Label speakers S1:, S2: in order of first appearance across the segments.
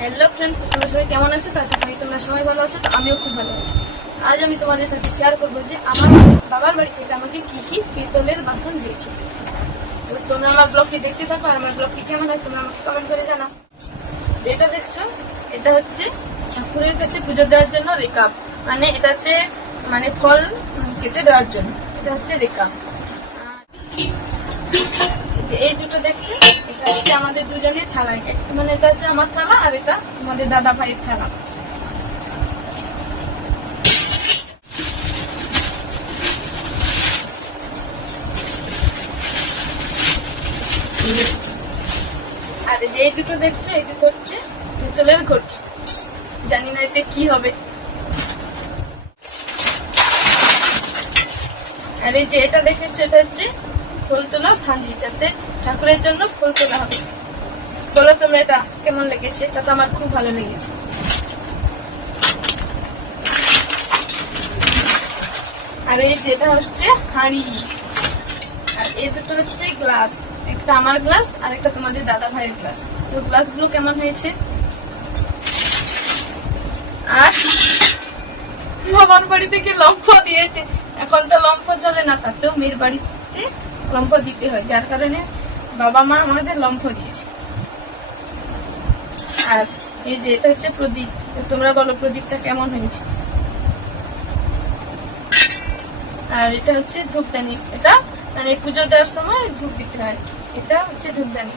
S1: Hello friends তোমরা সবাই কেমন আছো? তার সাথে তোমরা সবাই ভালো আছো, তো আমিও খুব ভালো আছি। আজ আমি তোমাদের সাথে শেয়ার করব যে আমার বাবার বাড়ি থেকে আমাকে কি কি পিতলের বাসন দিয়েছে তো তোমরা আমার ব্লগটি দেখতে থাকো, আর আমার ব্লগটি কেমন হয় তোমরা আমাকে কমেন্ট করে জানাও। যেটা দেখছ, এটা হচ্ছে ঠাকুরের কাছে পুজো দেওয়ার জন্য রেকাপ মানে এটাতে মানে ফল কেটে দেওয়ার জন্য। এটা হচ্ছে রেকাপ এই দুটো দেখছ? এটা আমাদের দুজনের থালা মানে এটা হচ্ছে আমার থালা আর এটা আমাদের দাদা ভাইয়ের থালা। আর যে এই দুটো দেখছ, এই দুটো হচ্ছে পিতলের ঘটি। জানি না এতে কি হবে। আর এই যে এটা দেখেছ, এটা হচ্ছে ফুল তোলা সাঁঝি যাতে ঠাকুরের জন্য ফুল তোলা হবে। বলো তোমরা এটা কেমন লেগেছে? এটা তো আমার খুব ভালো লেগেছে। আর এই যেটা হচ্ছে হাঁড়ি। আর এই দুটো হচ্ছে গ্লাস। একটা আমার গ্লাস আর একটা তোমাদের দাদা ভাইয়ের গ্লাস। তো গ্লাসগুলো কেমন হয়েছে? আর বাবার বাড়ি থেকে লম্ফ দিয়েছে? এখন তো লম্ফ চলে না, তাতেও মেয়ের বাড়িতে লম্ফ দিতে হয়, যার কারণে বাবা মা আমাদের লম্ফ দিয়েছে আর এই যে এটা হচ্ছে প্রদীপ, তোমরা বলো প্রদীপটা কেমন হয়েছে? আর এটা হচ্ছে ধূপদানি, এটা মানে পুজো দেওয়ার সময় ধূপ দিতে হয়। এটা হচ্ছে ধূপদানি।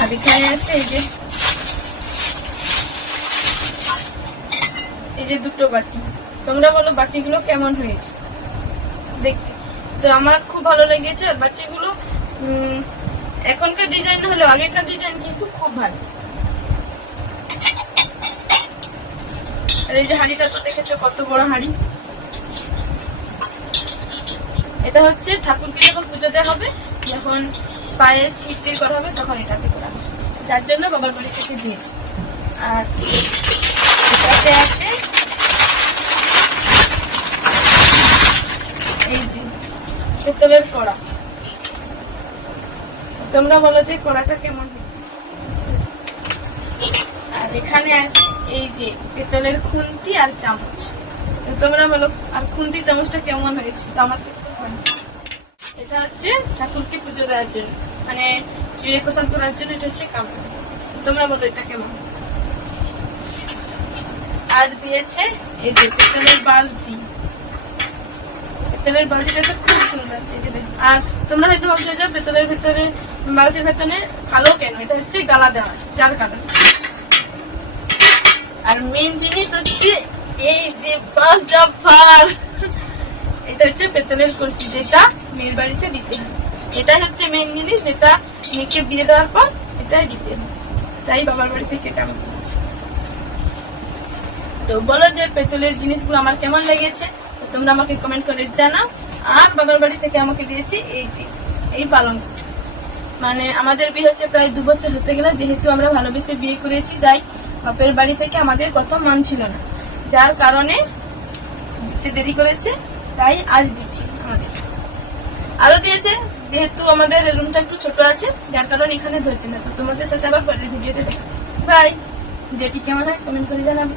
S1: আর এখানে আছে এই যে এই যে দুটো বাটি। তোমরা বলো বাটিগুলো কেমন হয়েছে? দেখতে তো আমার খুব ভালো লেগেছে, আর বাটিগুলো এখনকার ডিজাইন হলেও আগেকার ডিজাইন কিন্তু খুব ভালো। এই যে হাঁড়িটা তো দেখেছ, কত বড় হাঁড়ি। এটা হচ্ছে ঠাকুরকে যখন পুজো দেওয়া হবে, যখন পায়েস খিচড়ি করা হবে, তখন এটাতে করা হবে। যার জন্য বাবার বাড়ি থেকে দিয়েছি। আর এটাতে আছে এই যে পেতলের কড়া তোমরা বলো যে কড়াটা কেমন হয়েছে? আর এখানে আছে এই যে পেতলের খুন্তি আর চামচ। তোমরা বলো, আর খুন্তি চামচটা কেমন হয়েছে? তো আমার। এটা হচ্ছে ঠাকুরকে পুজো দেওয়ার জন্য মানে চিড়ে প্রসাদ করার জন্য এটা হচ্ছে কাপড়। তোমরা বলো এটা কেমন? আর দিয়েছে এই যে পেতলের বালতি। পেতলের বালতিটা তো খুব সুন্দর আর তোমরা হয়তো ভাবছ যে পেতলের ভেতরে বালতির ভেতরে কালো কেন? এটা হচ্ছে গালা দেওয়া, যার কারণে। আর মেন জিনিস হচ্ছে এই যে বাস জাফার, এটা হচ্ছে পেতলের কলসি যেটা মেয়ের বাড়িতে দিতে এটাই হচ্ছে মেন জিনিস, যেটা মেয়েকে বিয়ে দেওয়ার পর এটাই দিতে তাই বাবার বাড়ি থেকে এটা আমার তো বলো যে পেতলের জিনিসগুলো আমার কেমন লেগেছে তোমরা আমাকে কমেন্ট করে জানাও। আর বাবার বাড়ি থেকে আমাকে দিয়েছি এই যে, এই পালন মানে আমাদের বিয়ে হচ্ছে প্রায় দু বছর হতে গেল, যেহেতু আমরা ভালোবেসে বিয়ে করেছি, তাই বাপের বাড়ি থেকে আমাদের কথা মান ছিল না। যার কারণে দিতে দেরি করেছে, তাই আজ দিচ্ছি আমাদের। আরও দিয়েছে, যেহেতু আমাদের রুমটা একটু ছোট আছে, যার কারণে এখানে ধরছে না। তো তোমাদের সাথে আবার পরের ভিডিওতে দেখাচ্ছি বাই ভিডিওটি কেমন হয় কমেন্ট করে জানাবে।